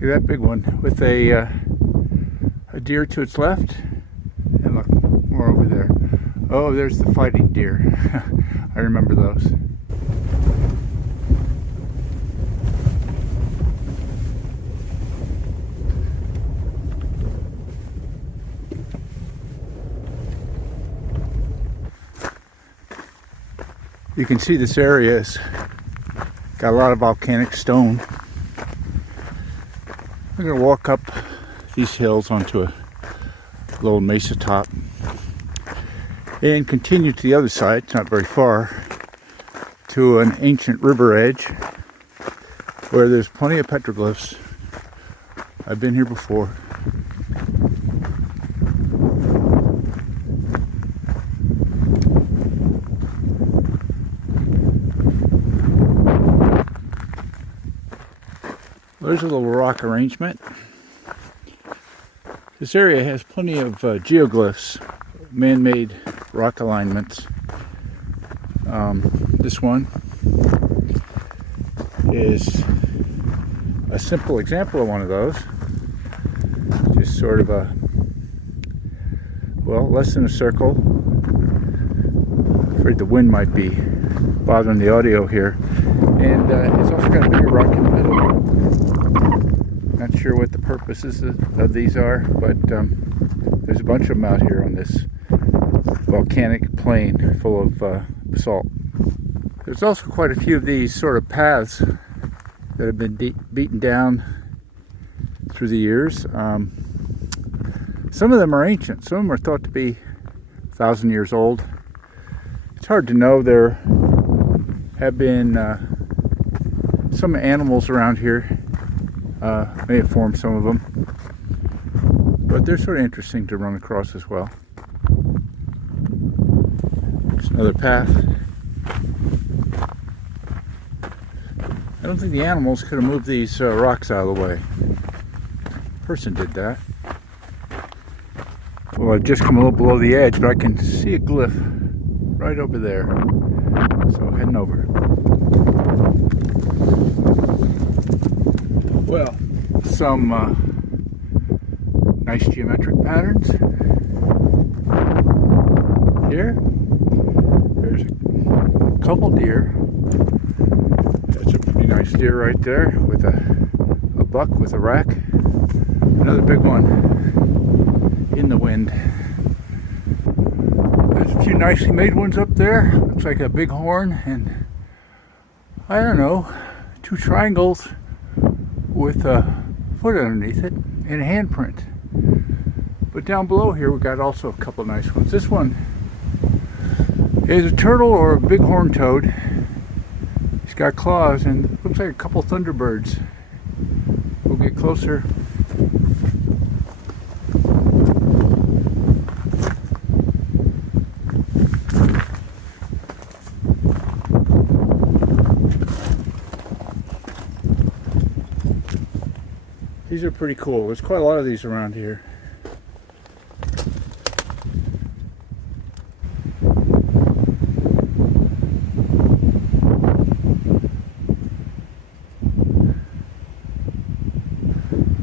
Look at that big one with a deer to its left. And look, more over there. Oh, there's the fighting deer. I remember those. You can see this area has got a lot of volcanic stone. We're going to walk up these hills onto a little mesa top and continue to the other side, it's not very far, to an ancient river edge where there's plenty of petroglyphs. I've been here before. There's a little rock arrangement. This area has plenty of geoglyphs, man-made rock alignments. This one is a simple example of one of those. Just sort of a, well, less than a circle. I'm afraid the wind might be bothering the audio here. And it's also got a bigger rock in the middle. Not sure what the purposes of these are, but there's a bunch of them out here on this volcanic plain full of basalt. There's also quite a few of these sort of paths that have been beaten down through the years. Some of them are ancient. Some of them are thought to be 1,000 years old. It's hard to know. There have been some animals around here. May have formed some of them, but they're sort of interesting to run across as well. There's another path. I don't think the animals could have moved these rocks out of the way. A person did that. Well, I've just come a little below the edge, but I can see a glyph right over there. So heading over. Well, some nice geometric patterns here. There's a couple deer. That's a pretty nice deer right there with a buck with a rack. Another big one in the wind. There's a few nicely made ones up there. Looks like a big horn and I don't know, 2 triangles with a foot underneath it and a handprint. But down below here we got also a couple of nice ones. This one is a turtle or a big horned toad. He's got claws and looks like a couple thunderbirds. We'll get closer. These are pretty cool. There's quite a lot of these around here.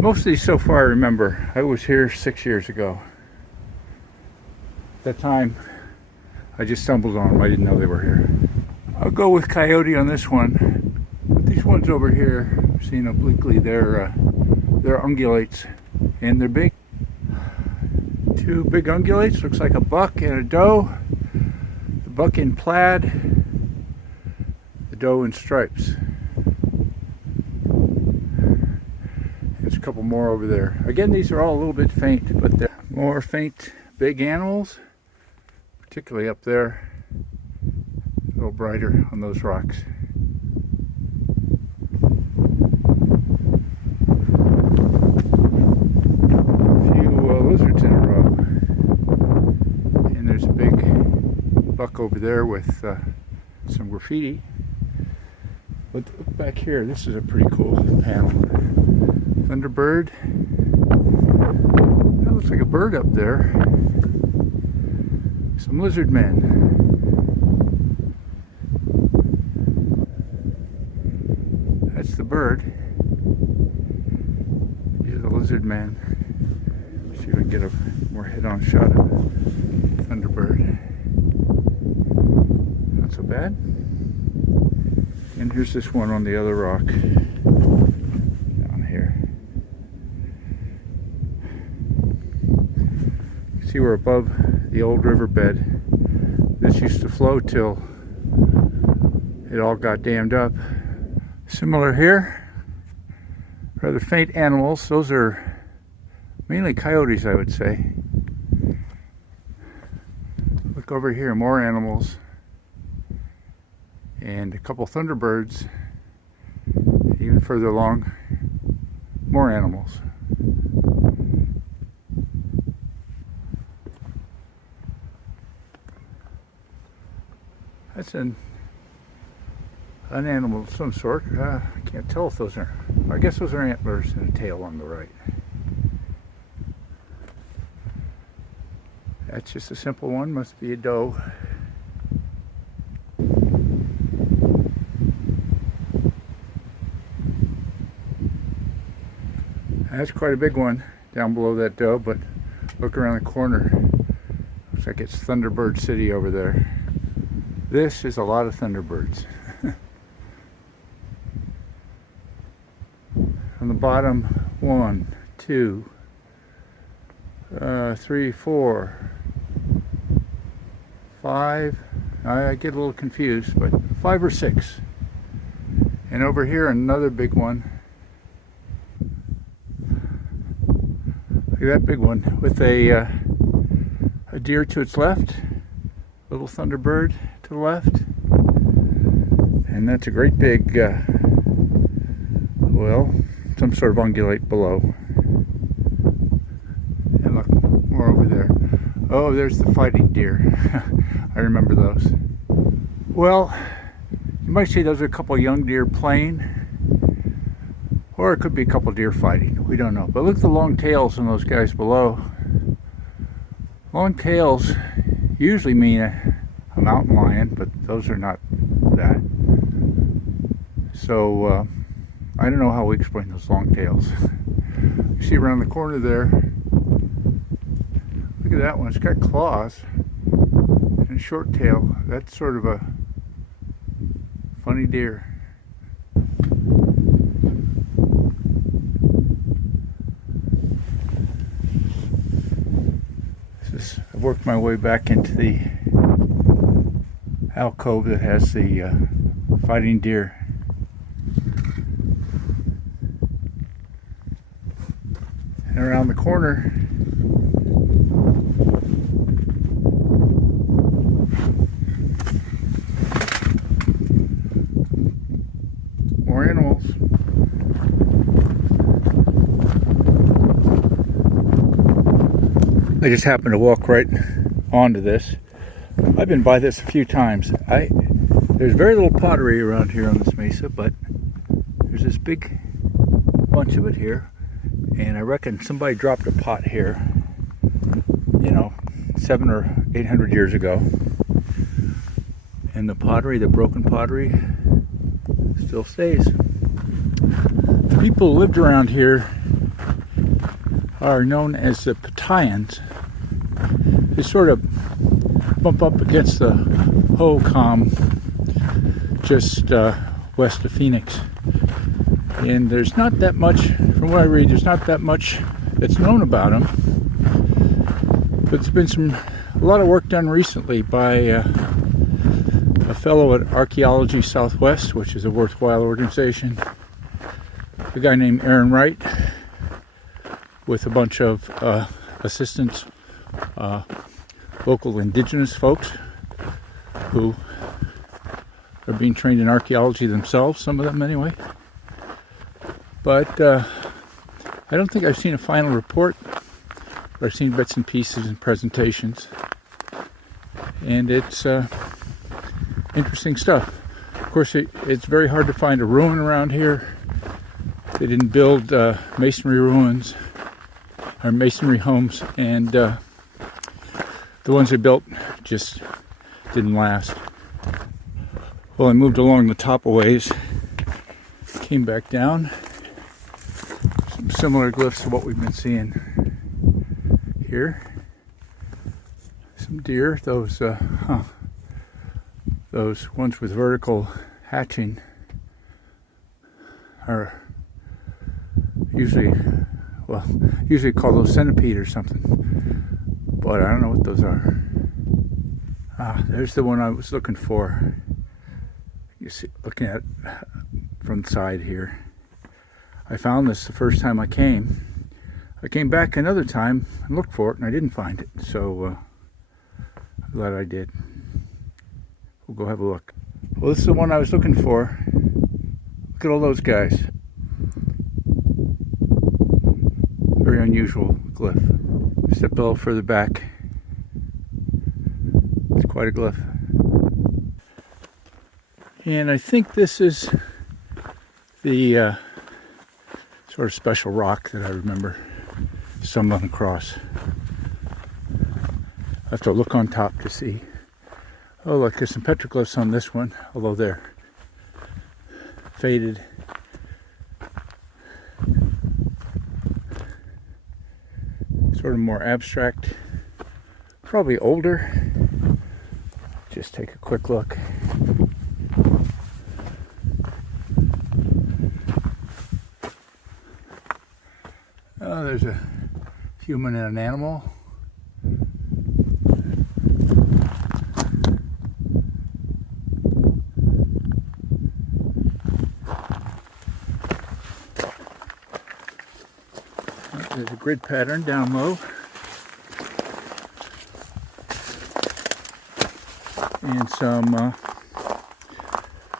Most of these so far I remember. I was here 6 years ago. At that time, I just stumbled on them. I didn't know they were here. I'll go with coyote on this one. But these ones over here, seen obliquely, they're ungulates, and they're big. 2 big ungulates, looks like a buck and a doe. The buck in plaid, the doe in stripes. There's a couple more over there. Again, these are all a little bit faint, but they're more faint big animals, particularly up there, a little brighter on those rocks. Lizards in a row, and there's a big buck over there with some graffiti. But look back here, this is a pretty cool panel. Thunderbird. That looks like a bird up there. Some lizard men. That's the bird. lizard man. See if I can get a more head-on shot of the thunderbird. Not so bad. And here's this one on the other rock down here. You see we're above the old riverbed. This used to flow till it all got dammed up. Similar here. Rather faint animals. Those are mainly coyotes, I would say. Look over here, more animals. And a couple thunderbirds. Even further along, more animals. That's an animal of some sort. I can't tell if those are, I guess those are antlers and a tail on the right. That's just a simple one, must be a doe. That's quite a big one down below that doe, but look around the corner. Looks like it's Thunderbird City over there. This is a lot of thunderbirds. On the bottom, 1, 2, 3, 4, 5. I get a little confused, but 5 or 6. And over here, another big one. Look at that big one with a deer to its left, little thunderbird to the left, and that's a great big, well, some sort of ungulate below. And look, more over there. Oh, there's the fighting deer. I remember those. Well, you might say those are a couple young deer playing, or it could be a couple deer fighting. We don't know. But look at the long tails on those guys below. Long tails usually mean a mountain lion, but those are not that. So, I don't know how we explain those long tails. You see around the corner there, look at that one, it's got claws and a short tail. That's sort of a funny deer. I've worked my way back into the alcove that has the fighting deer. And around the corner, more animals. I just happened to walk right onto this. I've been by this a few times. There's very little pottery around here on this mesa, but there's this big bunch of it here. And I reckon somebody dropped a pot here, you know, 700 or 800 years ago. And the pottery, the broken pottery, still stays. The people who lived around here are known as the Patayans. They sort of bump up against the Hohokam just west of Phoenix. And there's not that much, from what I read, there's not that much that's known about them. But there's been a lot of work done recently by a fellow at Archaeology Southwest, which is a worthwhile organization. A guy named Aaron Wright, with a bunch of assistants, local indigenous folks who are being trained in archaeology themselves, some of them anyway. But I don't think I've seen a final report, but I've seen bits and pieces and presentations. And it's interesting stuff. Of course, it's very hard to find a ruin around here. They didn't build masonry ruins or masonry homes, and the ones they built just didn't last. Well, I moved along the top a ways, came back down. some similar glyphs to what we've been seeing here. Some deer, those ones with vertical hatching are usually call those centipede or something, but I don't know what those are. There's the one I was looking for. You see, looking at it from the side here. I found this the first time I came. I came back another time and looked for it, and I didn't find it, so I'm glad I did. We'll go have a look. Well, this is the one I was looking for. Look at all those guys. Very unusual glyph. Step a little further back. It's quite a glyph. And I think this is the sort of special rock that I remember stumbling across. I have to look on top to see. Oh, look, there's some petroglyphs on this one, although they're faded. Sort of more abstract, probably older. Just take a quick look. Oh, there's a human and an animal. There's a grid pattern down low. And some,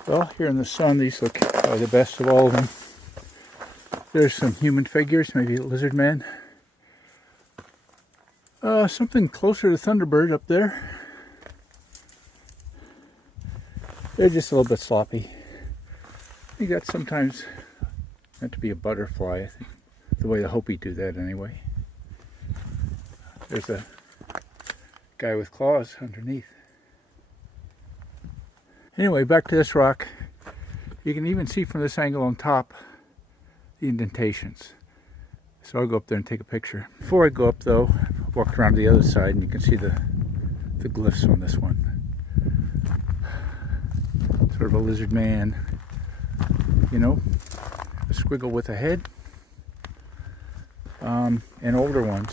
well, here in the sun, these look probably the best of all of them. There's some human figures, maybe a lizard man. Something closer to Thunderbird up there. They're just a little bit sloppy. I think that's sometimes meant to be a butterfly, I think. The way the Hopi do that anyway. There's a guy with claws underneath. Anyway, back to this rock. You can even see from this angle on top the indentations. So I'll go up there and take a picture. Before I go up though, I'll walk around to the other side and you can see the glyphs on this one. Sort of a lizard man, you know, a squiggle with a head. And older ones.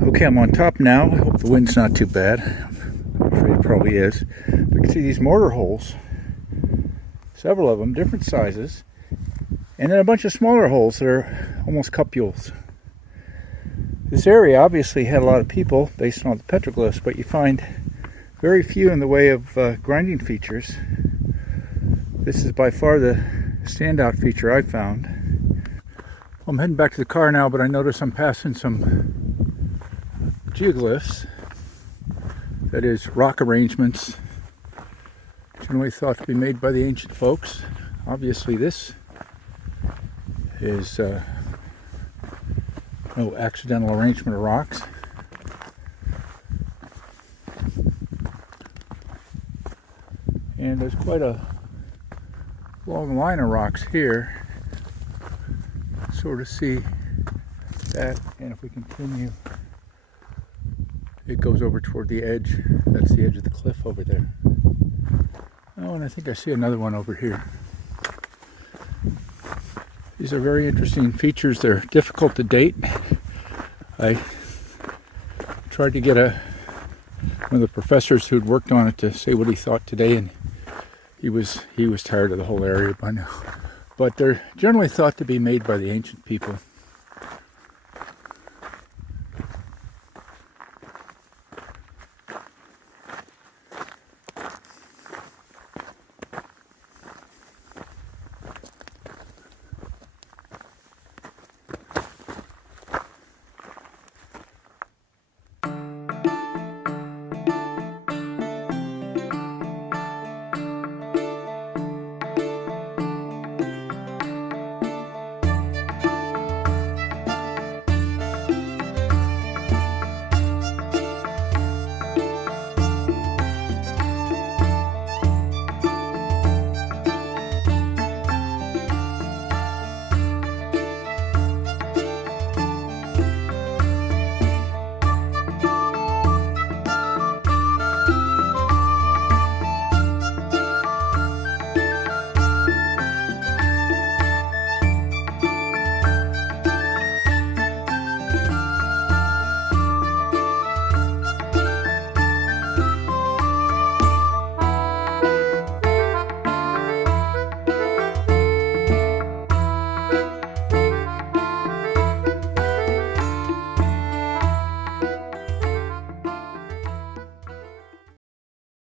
Okay, I'm on top now. I hope the wind's not too bad. I'm afraid it probably is. We can see these mortar holes. Several of them, different sizes. And then a bunch of smaller holes that are almost cupules. This area obviously had a lot of people based on the petroglyphs, but you find very few in the way of grinding features. This is by far the standout feature I found. I'm heading back to the car now, but I notice I'm passing some geoglyphs. That is, rock arrangements generally thought to be made by the ancient folks. Obviously this is no accidental arrangement of rocks. And there's quite a long line of rocks here. Sort of see that, and if we continue, it goes over toward the edge. That's the edge of the cliff over there. Oh, and I think I see another one over here. These are very interesting features. They're difficult to date. I tried to get one of the professors who'd worked on it to say what he thought today, and he was tired of the whole area by now. But they're generally thought to be made by the ancient people.